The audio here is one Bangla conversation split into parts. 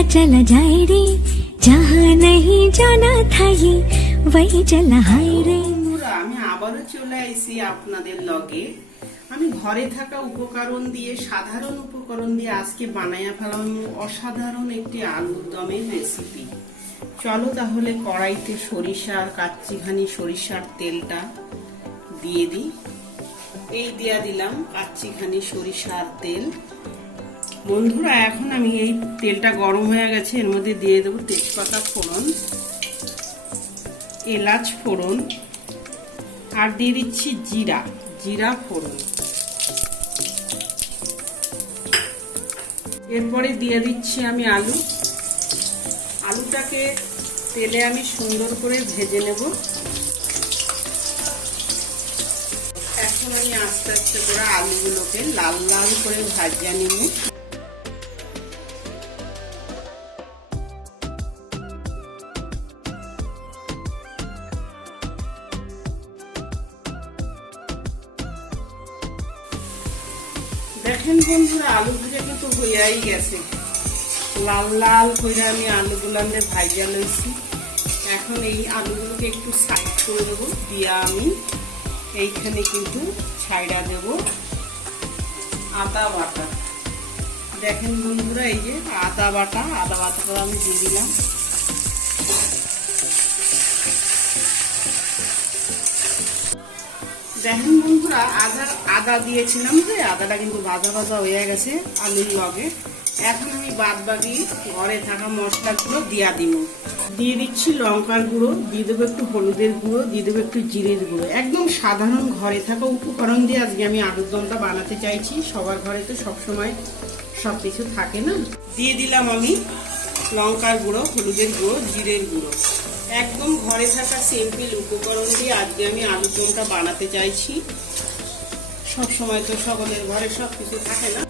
तो पंख लेके उड़ा चला जाए रे जहाँ नहीं जाना था ये वही चला हाय रे বন্ধুরা আমি আবারও চলে আইছি আপনাদের লগে আমি ঘরে থাকা উপকরণ দিয়ে সাধারণ উপকরণ দিয়ে আজকে বানাইয়া ফেলাম অসাধারণ একটি আলুর দমের রেসিপি চলো তাহলে কড়াইতে সরিষার কাচ্চিঘানি সরিষার তেলটা দিয়ে দিই এই দিয়া দিলাম কাচ্চিঘানি সরিষার তেল বন্ধুরা, এখন আমি এই তেলটা গরম হয়ে গেছে। এর মধ্যে দিয়ে দেবো তেজপাতা ফোড়ন, এলাচ ফোড়ন, আর দিয়ে দিচ্ছি জিরা জিরা ফোড়ন। এরপরে দিয়ে দিচ্ছি আমি আলু। আলুটাকে তেলে আমি সুন্দর করে ভেজে নেব। এখন আমি আস্তে আস্তে করে আলুগুলোকে লাল লাল করে ভাজা নিব। বন্ধুরা, আলু ভুজা কিন্তু হইয়াই গেছে। লাল লাল করে আমি আলুগুলো আলুগুলানে ভাইজা লইছি। এখন এই আলুগুলোকে একটু সাইড করে দেবো, দিয়া আমি এইখানে কিন্তু ছাইড়া দেব আদা বাটা। দেখেন বন্ধুরা, এই যে আদা বাটা, আদা বাটাটা আমি দিয়ে দিলাম। দেখেন বন্ধুরা আদা আদা দিয়েছিলাম যে, আদাটা কিন্তু ভাজা ভাজা হয়ে গেছে আলুর লগে। এখন আমি বাদ বাকি ঘরে থাকা মশলাগুলো দিয়া দিব। দিয়ে দিচ্ছি লঙ্কার গুঁড়ো, দিয়ে দেবো একটু হলুদের গুঁড়ো, দিয়ে দেবো একটু জিরের গুঁড়ো। একদম সাধারণ ঘরে থাকা উপকরণ দিয়ে আজকে আমি আলুর দমটা বানাতে চাইছি। সবার ঘরে তো সবসময় সব কিছু থাকে না। দিয়ে দিলাম আমি লঙ্কার গুঁড়ো, হলুদের গুঁড়ো, জিরের গুঁড়ো। একদম ঘরে থাকা সিম্পল উপকরণ দিয়ে আজকে আমি আলুর দমটা বানাতে চাইছি। সব সময় তো সকলের ঘরে সব কিছু থাকে না।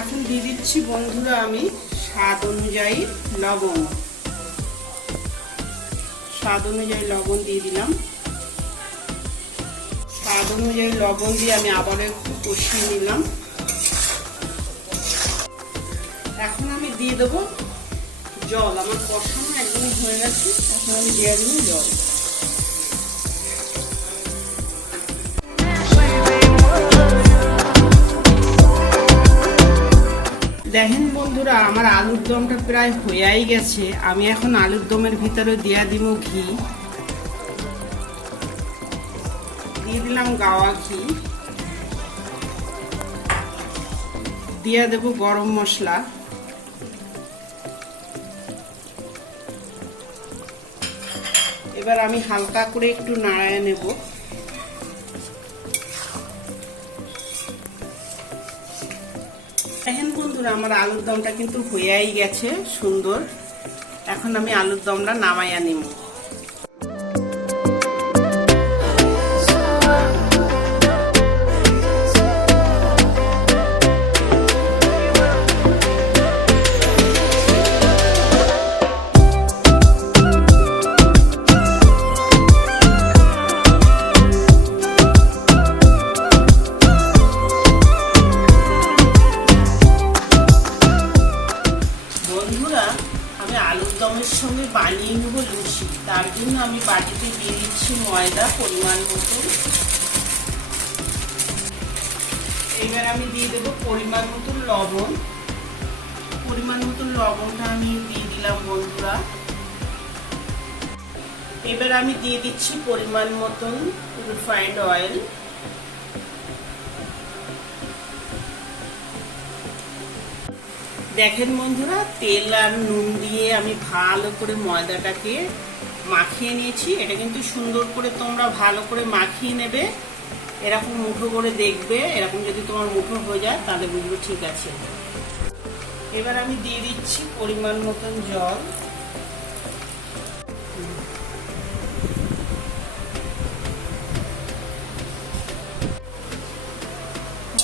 এখন দিয়ে দিচ্ছি বন্ধুরা আমি স্বাদ অনুযায়ী লবণ। স্বাদ অনুযায়ী লবণ দিয়ে দিলাম। স্বাদ অনুযায়ী লবণ দিয়ে আমি আবার একটু কষিয়ে নিলাম। এখন আমি দিয়ে দেবো জল, আমার কষানো একদমই হয়ে গেছে, এখন আমি দিয়ে দেবো জল। দেখেন বন্ধুরা, আমার আলুর দমটা প্রায় হয়েই গেছে। আমি এখন আলুর দমের ভিতরে দিয়ে দিব ঘি। দিয়ে দিলাম গাওয়া ঘি। দিয়ে দেব গরম মশলা। এবার আমি হালকা করে একটু নাড়ায় নেব। দেখেন বন্ধুরা, আমার আলুর দমটা কিন্তু হয়েই গেছে সুন্দর। এখন আমি আলুর দমটা নামাইয়া নিব। আমি বাটিতে দিয়ে দিচ্ছি ময়দা, পরিমাণ মতো এবার আমি দিয়ে দেবো পরিমাণ মতো লবণ। পরিমাণ মতো লবণটা আমি দিয়ে দিলাম বন্ধুরা। এবার আমি দিয়ে দিচ্ছি পরিমাণ মতন রিফাইন্ড অয়েল দেখেন বন্ধুরা, তেল আর নুন দিয়ে আমি ভালো করে ময়দাটাকে মাখিয়ে নিয়েছি। এটা কিন্তু সুন্দর করে তোমরা ভালো করে মাখিয়ে নেবে। এরকম মুঠো করে দেখবে। এরকম যদি তোমার মুঠো হয়ে যায়, তাহলে বুঝবে ঠিক আছে। এবার আমি দিয়ে দিচ্ছি পরিমাণ মতন জল।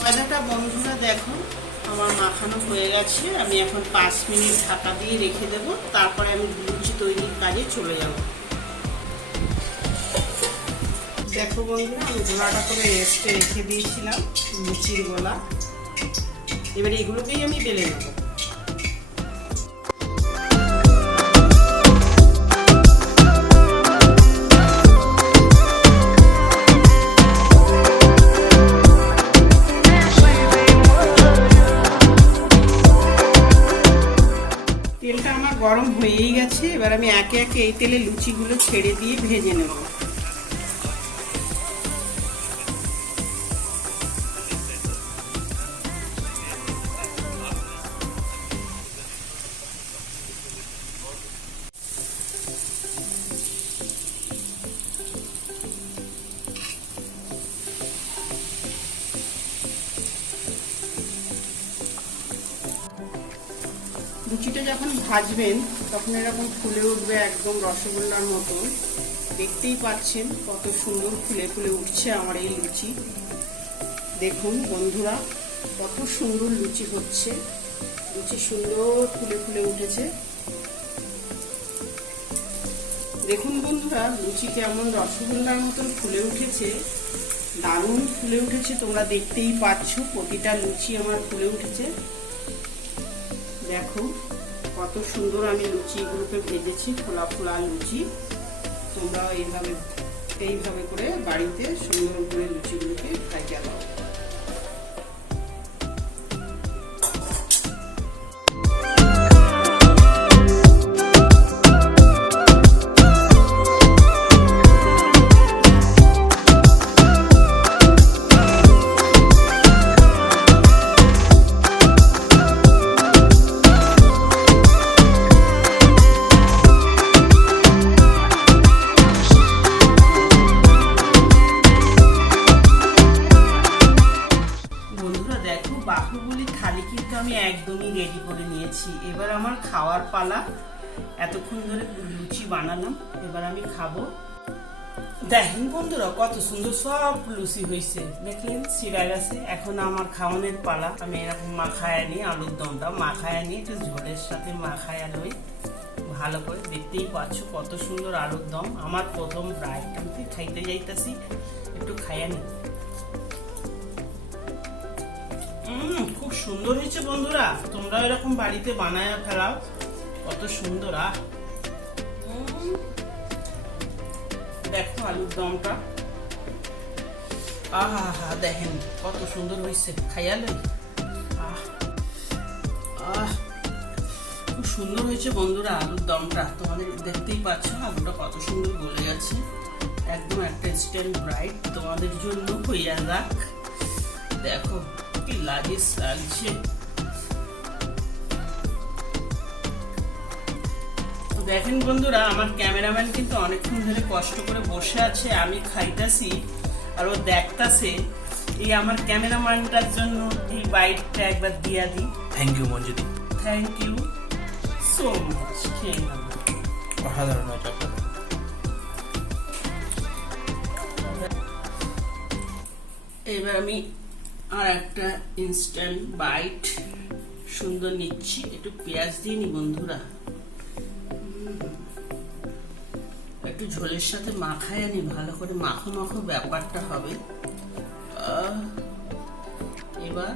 ময়দাটা বন্ধুরা দেখো। আমার মাখানো হয়ে গেছে, আমি এখন পাঁচ মিনিট ঢাকা দিয়ে রেখে দেব, তারপরে আমি লুচি তৈরির কাজে চলে যাব। দেখো বন্ধুরা, আমি গোলাটা করে রেস্টে রেখে দিয়েছিলাম, লুচির গোলা। এবারে এগুলোকেই আমি বেলে নেব। এবার আমি একে একে এই তেলে লুচিগুলো ছেড়ে দিয়ে ভেজে নেব। যখন ভাজবেন, তখন এরকম ফুলে উঠবে একদম রসগোল্লার মতো দেখতেই পাচ্ছেন কত সুন্দর ফুলে ফুলে উঠছে আমার এই লুচি। দেখুন বন্ধুরা, কত সুন্দর লুচি হচ্ছে। লুচি সুন্দর ফুলে ফুলে উঠেছে। দেখুন বন্ধুরা, লুচি কেমন রসগোল্লার মতন ফুলে উঠেছে। দারুণ ফুলে উঠেছে, তোমরা দেখতেই পাচ্ছ প্রতিটা লুচি আমার ফুলে উঠেছে। দেখো। কত সুন্দর আমি লুচিগুলোকে ভেজেছি ফোলা ফোলা লুচি। তোমরা এইভাবে এইভাবে করে বাড়িতে সুন্দর করে লুচিগুলোকে করে নিয়েছি। এবার আমার খাওয়ার পালা। এতক্ষণ ধরে লুচি বানালাম। এবার আমি খাব। দেখেন বন্ধুরা, কত সুন্দর সব লুচি হয়েছে। দেখলেন সিরা গেছে। এখন আমার খাওয়ানোর পালা। আমি এরকম মাখায় আনি আলুর দমটা মাখায় আনি একটু ঝোলের সাথে মাখায় আলোই ভালো করে দেখতেই পাচ্ছ কত সুন্দর আলুর দম। আমার প্রথম ব্রাইড আমি খাইতে যাইতাছি, একটু খাইয়া নি খুব সুন্দর হয়েছে বন্ধুরা। তোমরা এরকম বাড়িতে বানায় ফেলাও। কত সুন্দর, আহ। দেখো আলুর দমটা। আহা হা দেখেন কত সুন্দর হয়েছে। খাইয়ালই আহ আহ। খুব সুন্দর হয়েছে বন্ধুরা আলুর দমটা। তোমাদের দেখতেই পাচ্ছ আলুটা কত সুন্দর গলে গেছে। একদম একটা স্ট্যান্ড ব্রাইট তোমাদের জন্য। হইয়া রাখ দেখো। কি লাগিস লাগছে তো দেখেন বন্ধুরা আমার ক্যামেরাম্যান কিন্তু অনেকক্ষণ ধরে কষ্ট করে বসে আছে আমি খাইতাছি আর ও দেখতাছে এই আমার ক্যামেরাম্যানটার জন্য এই বাইকটা একবার দিয়া দিই। থ্যাংক ইউ মঞ্জুদি। থ্যাংক ইউ সো মাচ খেয়ে অসাধারণ এবার আমি আর একটা ইনস্ট্যান্ট বাইট সুন্দর নিচ্ছি, একটু পেঁয়াজ দিয়ে নি বন্ধুরা। একটু ঝোলের সাথে মাখায় আনি, ভালো করে মাখো মাখো ব্যাপারটা হবে। এবার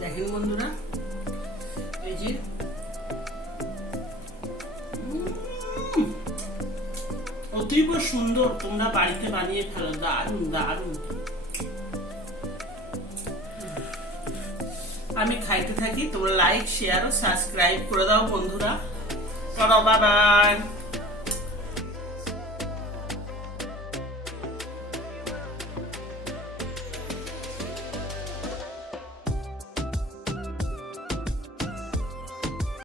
দেখেন বন্ধুরা সুন্দর তোমরা বাড়িতে বানিয়ে ফেলো দারুণ দারুণ আমি খাইতে থাকি, তোমরা লাইক শেয়ার ও সাবস্ক্রাইব করে দাও বন্ধুরা। চলো বাবা